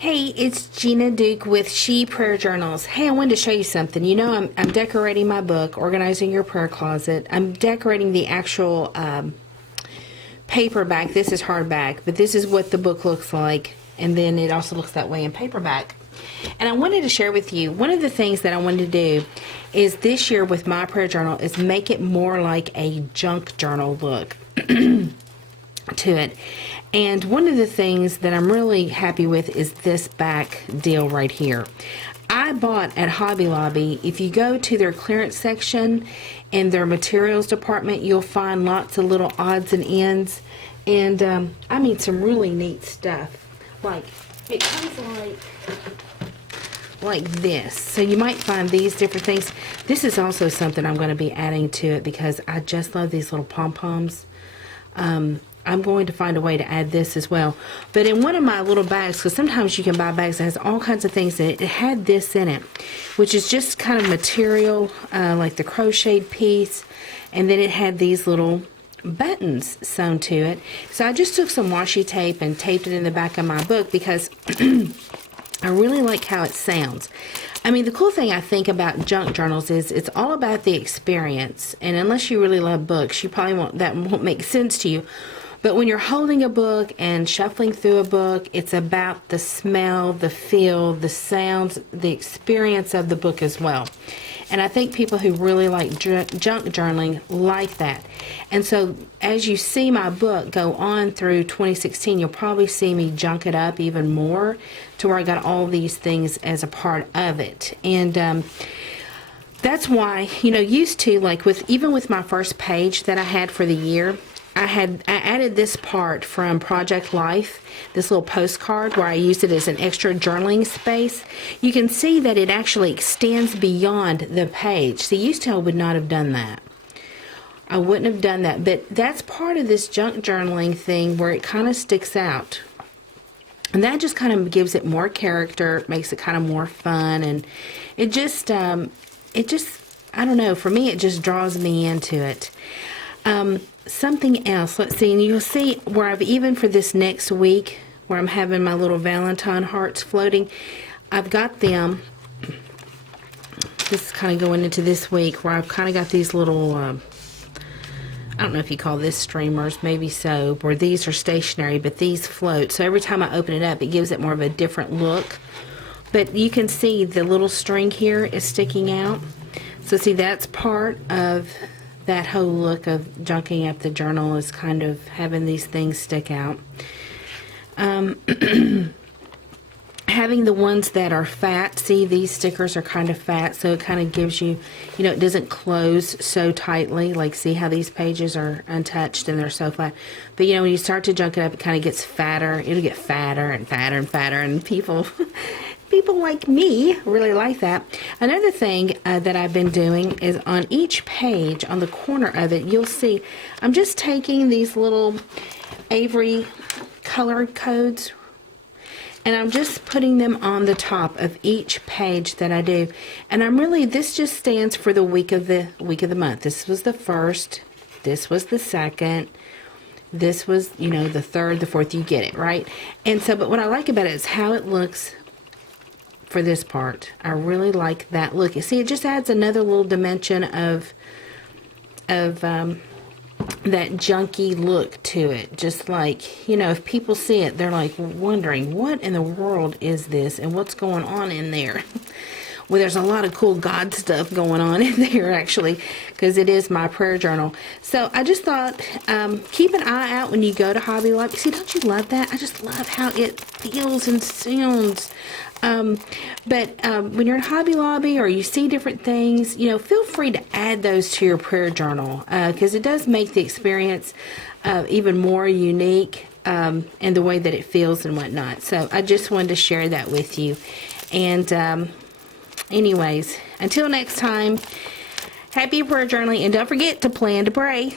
Hey, it's Gina Duke with She Prayer Journals. Hey, I wanted to show you something. You know, I'm decorating my book, Organizing Your Prayer Closet. I'm decorating the actual paperback. This is hardback, but this is what the book looks like. And then it also looks that way in paperback. And I wanted to share with you, one of the things that I wanted to do is this year with my prayer journal is make it more like a junk journal look to it. And one of the things that I'm really happy with is this back deal right here. I bought at Hobby Lobby, if you go to their clearance section in their materials department, you'll find lots of little odds and ends. And I mean some really neat stuff. Like, it comes like this. So you might find these different things. This is also something I'm going to be adding to it because I just love these little pom-poms. I'm going to find a way to add this as well. But in one of my little bags, because sometimes you can buy bags that has all kinds of things in it, it had this in it, which is just kind of material, like the crocheted piece, and then it had these little buttons sewn to it. So I just took some washi tape and taped it in the back of my book because I really like how it sounds. I mean, the cool thing I think about junk journals is it's all about the experience, and unless you really love books, you probably that won't make sense to you. But when you're holding a book and shuffling through a book, it's about the smell, the feel, the sounds, the experience of the book as well. And I think people who really like junk journaling like that. And so as you see my book go on through 2016, you'll probably see me junk it up even more to where I got all these things as a part of it. And that's why, you know, used to, like even with my first page that I had for the year, I added this part from Project Life, this little postcard where I used it as an extra journaling space. You can see that it actually extends beyond the page. See, used to I would not have done that. I wouldn't have done that, but that's part of this junk journaling thing where it kind of sticks out. And that just kind of gives it more character, makes it kind of more fun, and it just, I don't know, for me it just draws me into it. Something else, let's see, and you'll see where I've even for this next week where I'm having my little Valentine hearts floating, I've got them, this is kind of going into this week where I've kind of got these little, I don't know if you call this streamers, maybe so, where these are stationary, but these float. So every time I open it up, it gives it more of a different look. But you can see the little string here is sticking out. So see, that's part of that whole look of junking up the journal, is kind of having these things stick out. Having the ones that are fat, see, these stickers are kind of fat, so it kind of gives you, you know, it doesn't close so tightly. Like, see how these pages are untouched and they're so flat. But, you know, when you start to junk it up, it kind of gets fatter. It'll get fatter and fatter and fatter, and people like me really like that. Another thing that I've been doing is on each page, on the corner of it, you'll see I'm just taking these little Avery color codes and I'm just putting them on the top of each page that I do. And I'm really, this just stands for the week of the month. This was the first, this was the second, this was, you know, the third, the fourth, you get it, right? And so, but what I like about it is how it looks for this part. I really like that look. You see, it just adds another little dimension of that junky look to it. Just like, you know, if people see it, they're like wondering, what in the world is this and what's going on in there? Well, there's a lot of cool God stuff going on in there, actually, because it is my prayer journal. So I just thought, keep an eye out when you go to Hobby Lobby. See, don't you love that? I just love how it feels and sounds. But when you're in Hobby Lobby or you see different things, you know, feel free to add those to your prayer journal, because it does make the experience even more unique in the way that it feels and whatnot. So I just wanted to share that with you. And anyways, until next time, happy prayer journaling, and don't forget to plan to pray.